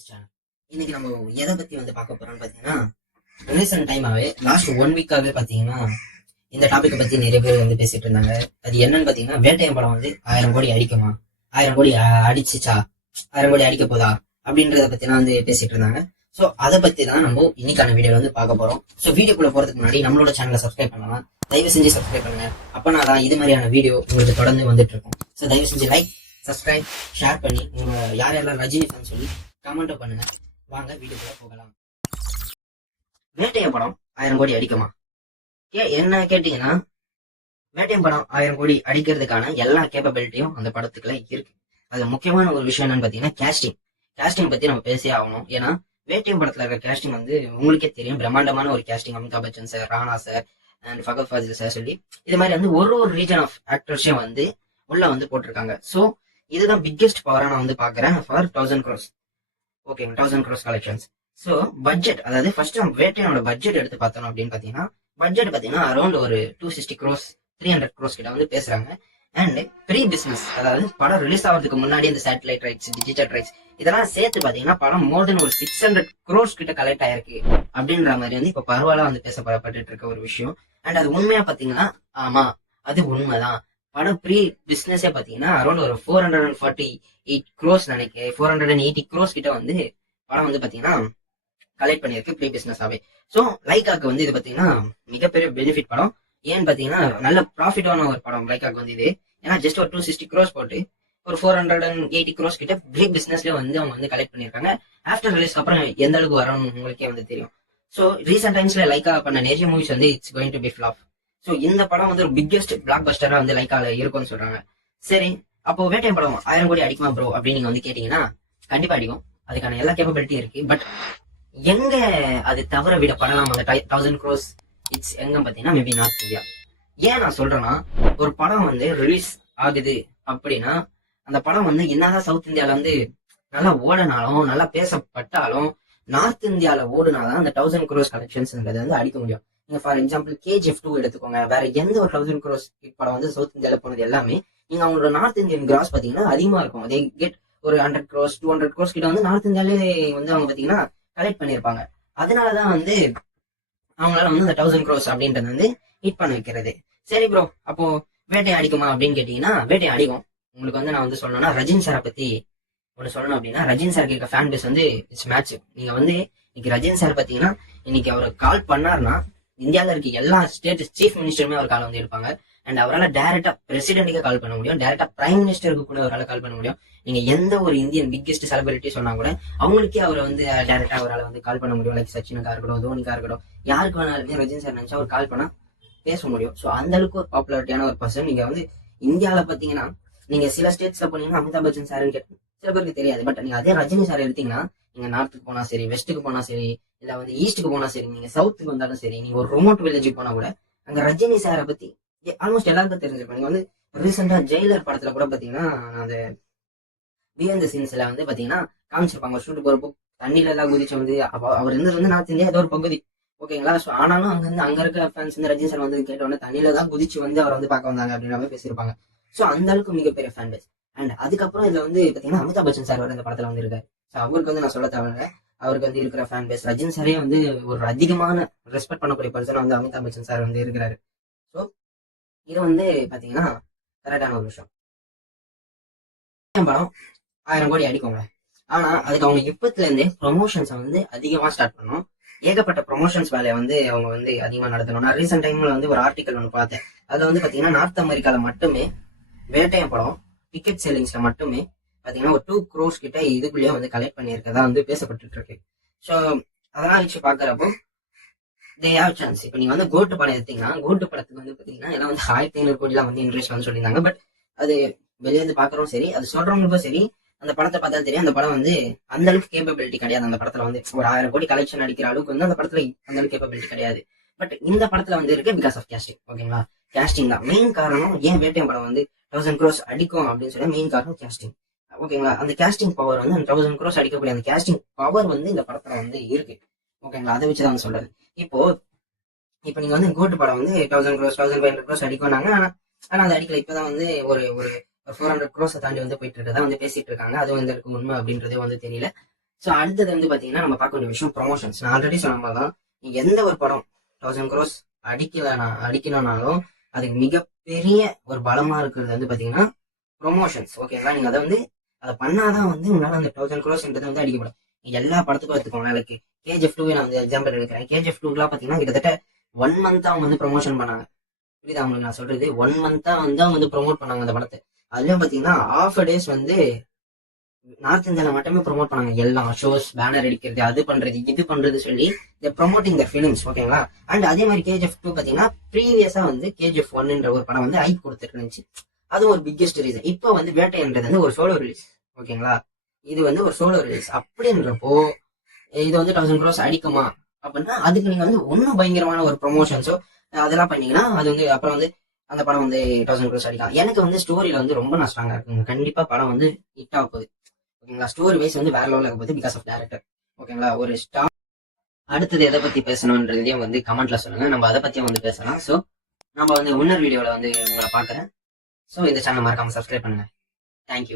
This channel. இன்னைக்கு நம்ம எதை பத்தி பார்க்க போறோம்னு பாத்தீங்கன்னா, ரீசெண்ட் டைமாவே லாஸ்ட் 1 வீக்காவே பாத்தீங்கன்னா இந்த டாபிக் பத்தி நிறைய பேர் பேசிட்டு இருந்தாங்க. அது என்னன்னு பாத்தீங்கன்னா, வேட்டையன் படம் 1000 கோடி அடிக்குமா, 1000 கோடி அடிச்சுச்சா, 1000 கோடி அடிக்க போதா அப்படின்றத பத்திலாம் பேசிட்டு இருந்தாங்க. சோ அதை பத்தி தான் நம்ம இன்னைக்கான வீடியோல பார்க்க போறோம். சோ வீடியோக்குள்ள போறதுக்கு முன்னாடி நம்மளோட சேனலை சப்ஸ்கிரைப் பண்ணலாம். தயவு செஞ்சு சப்ஸ்கிரைப் பண்ணுங்க. அப்பனாதான் இது மாதிரியான வீடியோ உங்களுக்கு தொடர்ந்து வந்துட்டு இருக்கும். சோ தயவு செஞ்சு லைக், சப்ஸ்கிரைப், ஷேர் பண்ணி உங்க யார் யாரெல்லாம் ரஜினி ஃபேன் சொல்லி கமெண்ட் பண்ணுங்க. வாங்க வீடியோக்குள்ள போகலாம். வேட்டையன் படம் 1000 கோடி அடிக்குமா? என்ன கேட்டீங்கன்னா, வேட்டையன் படம் 1000 கோடி அடிக்கிறதுக்கான எல்லா கேப்பபிலிட்டியும் அந்த படத்துக்குள்ள இருக்கு. அது முக்கியமான ஒரு விஷயம் என்னன்னு பாத்தீங்கன்னா, கேஸ்டிங் பத்தி நம்ம பேசியே ஆகணும். ஏன்னா வேட்டையன் படத்துல இருக்க கேஸ்டிங் உங்களுக்கே தெரியும், பிரம்மாண்டமான ஒரு casting. Amitabh Bachchan sir, Rana sir and Fahadh Faasil sir சொல்லி இது மாதிரி ஒரு ரீஜன் ஆஃப் ஆக்டர்ஸையும் உள்ள போட்டிருக்காங்க. சோ இதுதான் பிக்கெஸ்ட் பவரா நான் பாக்குறேன் for 1000 crores. Okay, 1000 crores collections. So budget, அதாவது ஃபர்ஸ்ட் நம்ம வேட்டையனோட பட்ஜெட் எடுத்து பார்த்தோம் அப்படின்னு பாத்தீங்கன்னா, பட்ஜெட் பாத்தீங்கன்னா அரௌண்ட் ஒரு 260 crores 300 crores கிட்ட பேசுறாங்க. அண்ட் ப்ரீ பிசினஸ், அதாவது படம் ரிலீஸ் ஆகிறதுக்கு முன்னாடி இந்த சேட்டலைட் ரைட்ஸ், டிஜிட்டல் ரைட்ஸ் இதெல்லாம் சேர்த்து பாத்தீங்கன்னா படம் மோர் தென் ஒரு 600 crores கிட்ட கலெக்ட் ஆயிருக்கு அப்படின்ற மாதிரி இப்ப பரவாயில்ல பேசப்பட்டு இருக்க ஒரு விஷயம். அண்ட் அது உண்மையா பாத்தீங்கன்னா, ஆமா அது உண்மைதான். படம் ப்ரீ பிசினஸே பாத்தீங்கன்னா அரௌண்ட் ஒரு 448 crores நினைக்கிறேன், 480 crores கிட்ட படம் பாத்தீங்கன்னா கலெக்ட் பண்ணிருக்கு ப்ரீ பிசினஸாவே. சோ லைக்காக்கு இது பாத்தீங்கன்னா மிகப்பெரிய பெனிஃபிட் படம். ஏன்னு பாத்தீங்கன்னா நல்ல ப்ராஃபிட்டான ஒரு படம் லைக்காக்கு இது. ஏன்னா ஜஸ்ட் ஒரு 260 crores போட்டு ஒரு 480 crores கிட்ட ப்ரீ பிசினஸ்ல அவங்க கலெக்ட் பண்ணிருக்காங்க. ஆஃப்டர் ரிலீஸ்க்கு அப்புறம் எந்த அளவுக்கு வரும்னு உங்களுக்கே தெரியும். சோ ரீசெண்ட் டைம்ஸ்ல லைக்கா பண்ண நிறைய movies it's going to be flop. So இந்த படம் ஒரு பிக்கெஸ்ட் பிளாக் பஸ்டரா லைக்கால இருக்கும்னு சொல்றாங்க. சரி, அப்போ வேட்டையன் படம் 1000 கோடி அடிக்குமா ப்ரோ அப்படின்னு நீங்க கேட்டீங்கன்னா, கண்டிப்பா அடிக்கும். அதுக்கான எல்லா கேப்பபிலிட்டியும் இருக்கு. பட் எங்க அது தவிர விட படலாம் 1000 crores இட்ஸ் எங்க பாத்தீங்கன்னா மேபி நார்த் இந்தியா. ஏன் நான் சொல்றேன்னா, ஒரு படம் ரிலீஸ் ஆகுது அப்படின்னா அந்த படம் என்னதான் சவுத் இந்தியால நல்லா ஓடனாலும் நல்லா பேசப்பட்டாலும் நார்த் இந்தியால ஓடுனாதான் அந்த 1000 crores கலெக்ஷன்ஸ் அடிக்க முடியும். நீங்க ஃபார் எக்ஸாம்பிள் KGF 2 எடுத்துக்கோங்க. வேற எந்த ஒரு 1000 crores படம் சவுத் இந்தியால போனது எல்லாமே நீங்க அவங்களோட நார்த் இந்தியன் கிராஸ் பாத்தீங்கன்னா அதிகமா இருக்கும். அதே கெட் ஒரு 100 crores 200 crores கிட்ட நார்த் இந்தியாலே அவங்க பாத்தீங்கன்னா கலெக்ட் பண்ணிருப்பாங்க. அதனாலதான் அவங்களால அந்த 1000 crores அப்படின்றது ஹிட் பண்ண வைக்கிறது. சரி ப்ரோ, அப்போ வேட்டை அடிக்குமா அப்படின்னு கேட்டீங்கன்னா, வேட்டை அடிக்கும். உங்களுக்கு நான் சொல்லணும்னா, ரஜினி சாரை பத்தி ஒண்ணு சொல்லணும் அப்படின்னா, ரஜினி சாருக்கு இருக்க ஃபேன் பேஸ் இட்ஸ் மேட்ச். நீங்க இன்னைக்கு ரஜினி சார் பாத்தீங்கன்னா, இன்னைக்கு அவர் கால் பண்ணாருன்னா இந்தியாவில இருக்க எல்லா ஸ்டேட் சீஃப் மினிஸ்டருமே அவர் கால் எடுப்பாங்க. அண்ட் அவரால் டைரக்டா பிரசிடென்ட்டுக்கு கால் பண்ண முடியும், டைரக்டா பிரைம் மினிஸ்டருக்கு கூட அவரால் கால் பண்ண முடியும். நீங்க எந்த ஒரு இந்தியன் பிக்கெஸ்ட் செலிபிரிட்டி சொன்னா கூட அவங்களுக்கே அவர் டைரக்டா அவரால் கால் பண்ண முடியும். லைக் சச்சினுக்கா இருக்கட்டும், தோனிக்கா இருக்கட்டும், யாருக்கு வேணாலுமே ரஜினி சார் நினைச்சா அவர் கால் பண்ணா பேச முடியும். சோ அந்த அளவுக்கு ஒரு பாப்புலாரிட்டியான ஒரு பர்சன். நீங்க இந்தியாவில பாத்தீங்கன்னா, நீங்க சில ஸ்டேட்ஸ்ல போனீங்கன்னா அமிதாப் பச்சன் சாருன்னு கேட்டு சில பேருக்கு தெரியாது. பட் நீங்க அதே ரஜினி சார் எடுத்தீங்கன்னா, நீங்க நார்த்துக்கு போனா சரி, வெஸ்ட்டுக்கு போனா சரி, இல்ல ஈஸ்ட்டுக்கு போனா சரி, நீங்க சவுத்துக்கு வந்தாலும் சரி, நீங்க ஒரு ரிமோட் வில்லேஜுக்கு போனா கூட அங்க ரஜினி சாரை பத்தி ஆல்மோஸ்ட் எல்லாருக்கும் தெரிஞ்சிருக்கும். நீங்க ரீசெண்டா ஜெயிலர் படத்துல கூட பாத்தீங்கன்னா அந்த பிஹைண்ட் தி சீன்ஸ்ல பாத்தீங்கன்னா காமிச்சிருப்பாங்க. ஷூட் போறப்போ தண்ணில எல்லாம் குதிச்சு அவர் இருந்தது நார்த் இந்தியா ஏதோ ஒரு பகுதி, ஓகேங்களா. சோ ஆனாலும் அங்க இருக்க ஃபேன்ஸ் ரஜினி சார் கேட்டோன்னே தண்ணில தான் குதிச்சு அவர் பார்க்க வந்தாங்க அப்படின்ற மாதிரி பேசியிருப்பாங்க. சோ அந்த அளவுக்கு மிகப்பெரிய ஃபேன் பேஸ். அண்ட் அதுக்கப்புறம் இதுல பாத்தீங்கன்னா அமிதாப் பச்சன் சார் இந்த படத்துல இருக்காரு. சோ அவருக்கு நான் சொல்ல தேவையில்லை, அவருக்கு இருக்கிற ஃபேன் பேஸ். ரஜினி சாரே ஒரு அதிகமான ரெஸ்பெக்ட் பண்ணக்கூடிய பர்சன் அமிதாப் பச்சன் சார் இருக்கிறாரு. சோ இது பாத்தீங்கன்னா கரெக்டான ஒரு விஷயம். படம் 1000 கோடி அடிக்குங்க. ஆனா அதுக்கு அவங்க இப்பத்துல இருந்தே ப்ரொமோஷன்ஸ் அதிகமா ஸ்டார்ட் பண்ணணும். ஏகப்பட்ட ப்ரொமோஷன்ஸ் வேலையை அவங்க அதிகமா நடத்தணும். நான் ரீசெண்ட் டைம்ல ஒரு ஆர்டிகல் ஒன்று பார்த்தேன். அதுல பாத்தீங்கன்னா நார்த் அமெரிக்கால மட்டுமே வேட்டையன் படம் டிக்கெட் சேலிங்ஸ்ல மட்டுமே பாத்தீங்கன்னா ஒரு 2 crores கிட்ட இதுக்குள்ளேயே கலெக்ட் பண்ணியிருக்கதா பேசப்பட்டு இருக்கு. சோ அதெல்லாம் வச்சு பாக்குறப்போ தே ஹேவ் சான்ஸ். இப்ப நீங்க கோட்டு படம் எடுத்தீங்கன்னா, கோட்டு படத்துக்கு பாத்தீங்கன்னா எல்லாம் 1500 கோடி எல்லாம் இன்ட்ரெஸ்ட் சொல்லியிருந்தாங்க. பட் அது வெளியே பாக்குறோம் சரி, அது சொல்றவங்களுக்கும் சரி, அந்த படத்தை பார்த்தா தெரியும் அந்த படம் அந்த அளவுக்கு கேப்பபிலிட்டி கிடையாது. அந்த படத்துல ஒரு 1000 கோடி கலெக்ஷன் அடிக்கிற அளவுக்கு அந்த படத்துல அந்த அளவுக்கு கேப்பபிலிட்டி கிடையாது. பட் இந்த படத்துல இருக்கு பிகாஸ் ஆஃப் கேஸ்டிங். ஓகேங்களா, கேஸ்டிங் தான் மெயின் காரணம். ஏன் வேட்டையன் படம் 1000 crores அடிக்கும் அப்படின்னு சொல்லி மெயின் காரணம் கேஸ்டிங். ஓகேங்களா, அந்த கேஸ்டிங் பவர் 1000 crores அடிக்கக்கூடிய அந்த கேஸ்டிங் பவர் இந்த படத்துல இருக்கு. ஓகேங்களா, அதை வச்சுதான் சொல்றது. இப்ப நீங்க கோட்டு படம் 1000 crores 1500 crores அடிக்கும்னாங்க. ஆனா அது அடிக்கல. இப்பதான் ஒரு 400 crores தாண்டி போயிட்டு இருக்கதான் பேசிட்டு இருக்காங்க. அதுவும் இந்த உண்மை அப்படின்றதே தெரியல. ஸோ அடுத்தது வந்து பாத்தீங்கன்னா நம்ம பார்க்க வேண்டிய விஷயம் ப்ரொமோஷன்ஸ். நான் ஆல்ரெடி சொன்ன மாதிரி தான், நீங்க எந்த ஒரு படம் 1000 crores அடிக்கலனாலும் அதுக்கு மிகப்பெரிய ஒரு பலமா இருக்கிறது வந்து பாத்தீங்கன்னா ப்ரொமோஷன்ஸ். ஓகேங்களா? நீங்க அதை பண்ணாதான் வந்து உங்களால அந்த 1000 crores வந்து அடிக்கப்படும். எல்லா படத்துக்கும் எடுத்துக்கோங்க. எனக்கு KGF 2 நான் வந்து எக்ஸாம்பிள் எடுக்கிறேன். KGF 2 பாத்தீங்கன்னா கிட்டத்தட்ட 1 month அவங்க வந்து ப்ரொமோஷன் பண்ணாங்க. புரியுதா உங்களுக்கு நான் சொல்றது? 1 month வந்து அவங்க வந்து ப்ரொமோட் பண்ணாங்க அந்த படத்தை. அதுலயும் பாத்தீங்கன்னா half a days வந்து நார்த் இந்தியால மட்டுமே ப்ரொமோட் பண்ணாங்க. எல்லா ஷோஸ், பேனர் அடிக்கிறது, அது பண்றது இது பண்றது சொல்லி ப்ரொமோட்டிங் த ஃபிலிம்ஸ். ஓகேங்களா? அண்ட் அதே மாதிரி KGF 2 பாத்தீங்கன்னா ப்ரீவியஸா வந்து KGF 1 ஒரு படம் வந்து ஹைப் கொடுத்துட்டு இருந்துச்சு. அது ஒரு பிக்கெஸ்ட் ரீசன். இப்போ வந்து வேட்டைன்றது வந்து ஒரு சோலோ ரிலீஸ். ஓகேங்களா? இது வந்து ஒரு சோலோ ரிலீஸ். அப்படின்றப்போ இது வந்து 1000 crores அடிக்குமா அப்படின்னா அதுக்கு நீங்க வந்து ஒன்னும் பயங்கரமான ஒரு ப்ரொமோஷன்ஸோ அதெல்லாம் பண்ணீங்கன்னா அது வந்து அப்புறம் வந்து அந்த படம் வந்து 1000 crores அடிக்கலாம். எனக்கு வந்து ஸ்டோரியில வந்து ரொம்ப நான் ஸ்ட்ராங்கா இருக்குங்க. கண்டிப்பா படம் வந்து ஹிட் ஆக போகுது. ஓகேங்களா? ஸ்டோரி வைஸ் வந்து வேற லெவலில் இருக்க போகுது பிகாஸ் ஆஃப் டேரக்டர். ஓகேங்களா? ஒரு ஸ்டார். அடுத்தது எதை பத்தி பேசணும்ன்றதையும் வந்து கமெண்ட்ல சொல்லுங்க. நம்ம அதை பத்தியும் வந்து பேசலாம். ஸோ நம்ம வந்து இன்னொரு வீடியோல வந்து உங்களை பாக்குறேன். ஸோ இந்த சேனல் மறக்காம சப்ஸ்கிரைப் பண்ணுங்க. தேங்க்யூ.